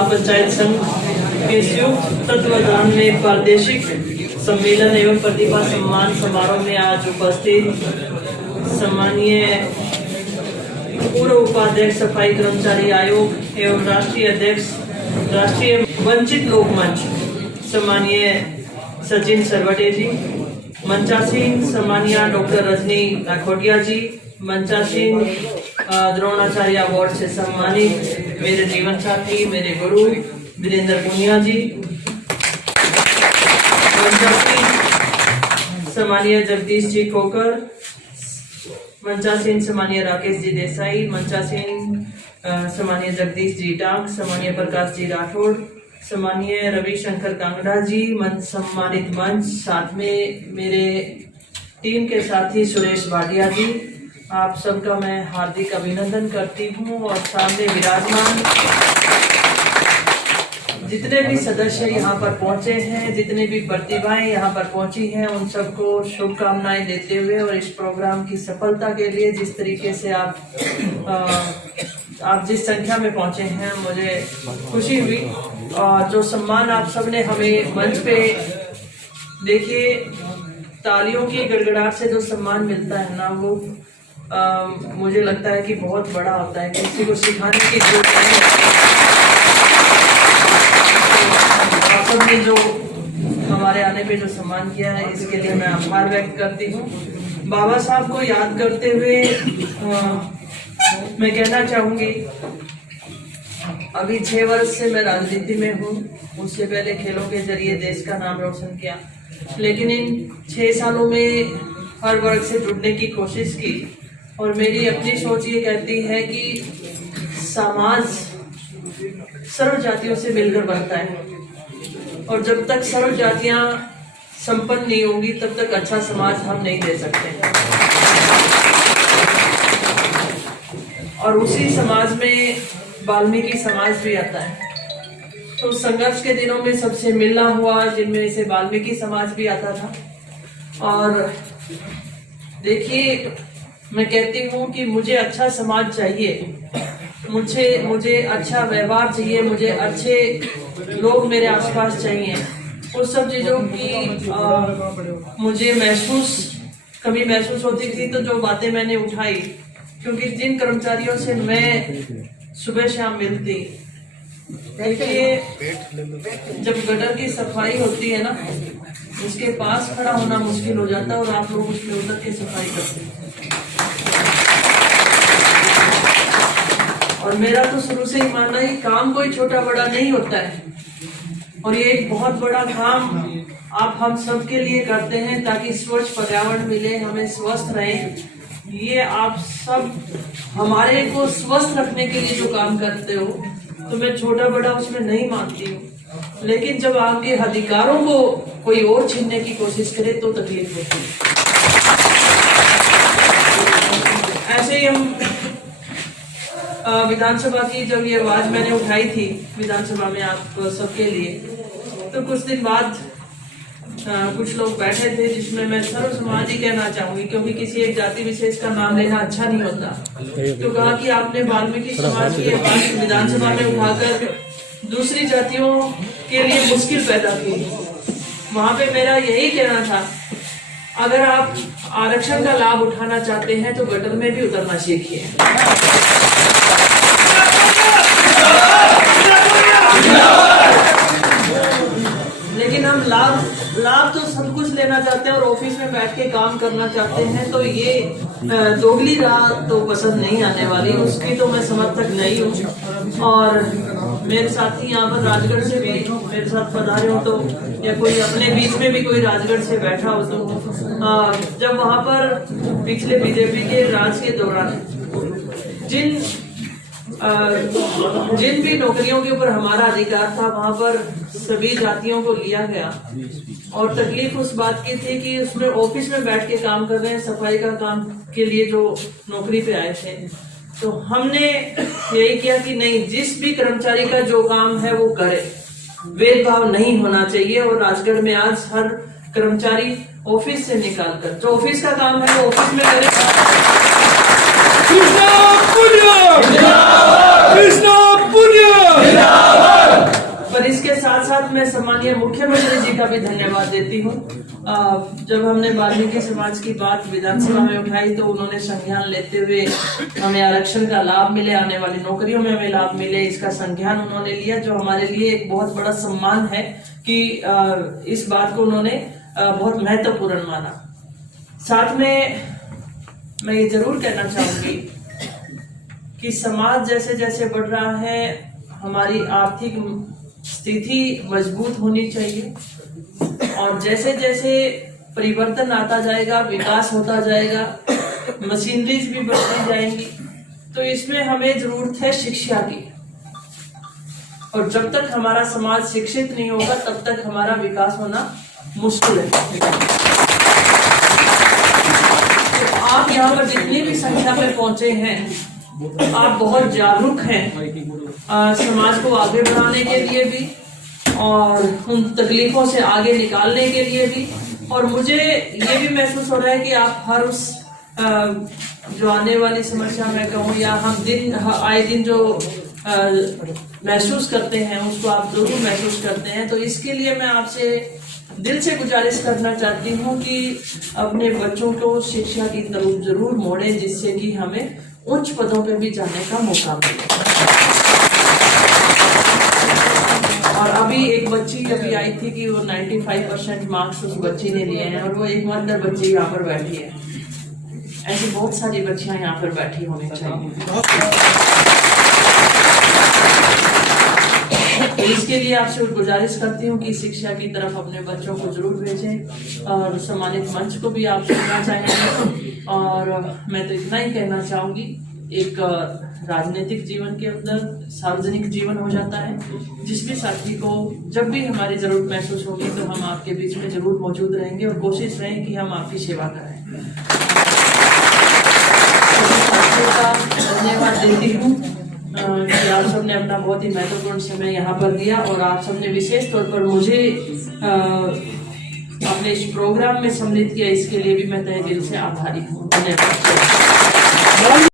महापंचायत संघ के संयुक्त तत्वाधान में प्रादेशिक सम्मेलन एवं प्रतिभा सम्मान समारोह में आज उपस्थित सम्मानीय पूर्व उपाध्यक्ष सफाई कर्मचारी आयोग एवं राष्ट्रीय अध्यक्ष राष्ट्रीय वंचित लोक मंच सम्मानीय सचिन सरवटे जी, मंचासीन सम्मानीय डॉक्टर रजनी लाखोटिया जी, मंचासीन द्रोणाचार्य अवार्ड से सम्मानित मेरे जीवन साथी मेरे गुरु वीरेंद्र पुनिया जी, मंचासीन सम्मानीय जगदीश जी खोकर, मंचासीन सम्मानीय राकेश जी देसाई, मंचासीन सम्मानीय जगदीश जी टांग, सम्मानीय प्रकाश जी राठौड़, सम्मानीय रविशंकर कांगड़ा जी, सम्मानित मंच, साथ में मेरे टीम के साथी सुरेश भाटिया जी, आप सबका मैं हार्दिक अभिनंदन करती हूँ। और सामने विराजमान जितने भी सदस्य यहाँ पर पहुँचे हैं, जितने भी प्रतिभाएं यहाँ पर पहुँची हैं, उन सबको शुभकामनाएं देते हुए और इस प्रोग्राम की सफलता के लिए जिस तरीके से आप जिस संख्या में पहुँचे हैं, मुझे खुशी हुई। और जो सम्मान आप सबने हमें मंच पे देखिए, तालियों की गड़गड़ाहट से जो सम्मान मिलता है ना, वो मुझे लगता है कि बहुत बड़ा होता है। किसी को सिखाने की जरूरत नहीं है। आप सबने जो हमारे आने पे जो सम्मान किया है, इसके लिए मैं आभार व्यक्त करती हूँ। बाबा साहब को याद करते हुए मैं कहना चाहूंगी, अभी 6 वर्ष से मैं राजनीति में हूँ। उससे पहले खेलों के जरिए देश का नाम रोशन किया, लेकिन इन 6 सालों में हर वर्ग से जुड़ने की कोशिश की। और मेरी अपनी सोच ये कहती है कि समाज सर्व जातियों से मिलकर बनता है, और जब तक सर्व जातियां संपन्न नहीं होंगी, तब तक अच्छा समाज हम नहीं दे सकते। और उसी समाज में वाल्मीकि समाज भी आता है। तो संघर्ष के दिनों में सबसे मिलना हुआ, जिनमें से वाल्मीकि समाज भी आता था। और देखिए, मैं कहती हूँ कि मुझे अच्छा समाज चाहिए, मुझे अच्छा व्यवहार चाहिए, मुझे अच्छे लोग मेरे आसपास चाहिए। उस सब चीज़ों की मुझे कभी महसूस होती थी। तो जो बातें मैंने उठाई, क्योंकि जिन कर्मचारियों से मैं सुबह शाम मिलती, देखिए, जब गटर की सफाई होती है ना, उसके पास खड़ा होना मुश्किल हो जाता है और आप लोग उसमें उतर के सफाई करते हैं। और मेरा तो शुरू से ही मानना है, काम कोई छोटा बड़ा नहीं होता है, और ये एक बहुत बड़ा काम आप हम सब के लिए करते हैं, ताकि स्वच्छ पर्यावरण मिले, हमें स्वस्थ रहें। ये आप सब हमारे को स्वस्थ रखने के लिए जो काम करते हो, तो मैं छोटा बड़ा उसमें नहीं मानती हूँ। लेकिन जब आपके अधिकारों को कोई और छीनने की कोशिश करे तो तकलीफ होती है। ऐसे ही हम विधानसभा की जब ये आवाज मैंने उठाई थी विधानसभा में आप सबके लिए, तो कुछ दिन बाद कुछ लोग बैठे थे, जिसमें मैं सर्व समाज ही कहना चाहूंगी, क्योंकि किसी एक जाति विशेष का नाम लेना अच्छा नहीं होता। तो कहा कि आपने वाल्मीकि समाज की बात विधानसभा में उठाकर दूसरी जातियों के लिए मुश्किल पैदा की। वहां पे मेरा यही कहना था, अगर आप आरक्षण का लाभ उठाना चाहते हैं तो गटर में भी उतरना सीखिए। लेकिन हम लाभ तो सब कुछ लेना चाहते हैं और ऑफिस में बैठ के काम करना चाहते हैं, तो ये दोगली राह तो पसंद नहीं आने वाली, उसकी तो मैं समर्थक नहीं हूँ। और मेरे साथी यहाँ पर राजगढ़ से भी मेरे साथ पधारे हो, तो या कोई अपने बीच में भी कोई राजगढ़ से बैठा हो, तो जब वहाँ पर पिछले बीजेपी के राज के दौरान जिन भी नौकरियों के ऊपर हमारा अधिकार था, वहां पर सभी जातियों को लिया गया। और तकलीफ उस बात की थी कि उसमें ऑफिस में बैठ के काम कर रहे हैं, सफाई का काम के लिए जो नौकरी पे आए थे, तो हमने यही किया कि नहीं, जिस भी कर्मचारी का जो काम है वो करे, भेदभाव नहीं होना चाहिए। और राजगढ़ में आज हर कर्मचारी ऑफिस से निकालकर जो ऑफिस का काम है वो ऑफिस में करे। कृष्णा पुण्य, कृष्णा पुण्य, साथ मैं सम्मानीय मुख्यमंत्री जी का भी धन्यवाद देती हूँ। जब हमने वाल्मीकि समाज की बात विधानसभा में उठाई तो उन्होंने संज्ञान लेते हुए हमें आरक्षण का लाभ मिले, आने वाली नौकरियों में हमें लाभ मिले, इसका संज्ञान उन्होंने लिया, जो हमारे लिए एक बहुत बड़ा सम्मान है कि इस बात को उन्होंने बहुत महत्वपूर्ण माना। साथ में मैं ये जरूर कहना चाहूंगी कि समाज जैसे जैसे बढ़ रहा है, हमारी आर्थिक स्थिति मजबूत होनी चाहिए, और जैसे जैसे परिवर्तन आता जाएगा, विकास होता जाएगा, मशीनरीज भी बढ़ती जाएंगी, तो इसमें हमें जरूरत है शिक्षा की। और जब तक हमारा समाज शिक्षित नहीं होगा तब तक हमारा विकास होना मुश्किल है। तो आप यहाँ पर जितनी भी संख्या में पहुंचे हैं, आप बहुत जागरूक हैं समाज को आगे बढ़ाने के लिए भी और उन तकलीफों से आगे निकालने के लिए भी। और मुझे ये भी महसूस हो रहा है कि आप हर उस जो आने वाली समस्या मैं कहूँ या हम आए दिन जो महसूस करते हैं उसको आप जरूर महसूस करते हैं। तो इसके लिए मैं आपसे दिल से गुजारिश करना चाहती हूँ कि अपने बच्चों को शिक्षा की तरफ जरूर मोड़ें, जिससे कि हमें उच्च पदों पर भी जाने का मौका मिले। और अभी एक बच्ची अभी आई थी कि वो 95% मार्क्स उस बच्ची ने लिए हैं, और वो एकमात्र बच्ची यहाँ पर बैठी है। ऐसी बहुत सारी बच्चियां यहाँ पर बैठी होनी चाहिए। तो इसके लिए आपसे गुजारिश करती हूँ कि शिक्षा की तरफ अपने बच्चों को जरूर भेजें, और सम्मानित मंच को भी आप सुनना चाहेंगे। और मैं तो इतना ही कहना चाहूंगी, एक राजनीतिक जीवन के अंदर सार्वजनिक जीवन हो जाता है, जिस भी साथी को जब भी हमारी जरूरत महसूस होगी तो हम आपके बीच में जरूर मौजूद रहेंगे और कोशिश रहें कि हम आपकी सेवा करें। धन्यवाद देती हूँ कि आप सबने अपना बहुत ही महत्वपूर्ण समय यहाँ पर दिया, और आप सबने विशेष तौर पर मुझे अपने इस प्रोग्राम में सम्मिलित किया, इसके लिए भी मैं तहे दिल से आभारी हूँ। धन्यवाद।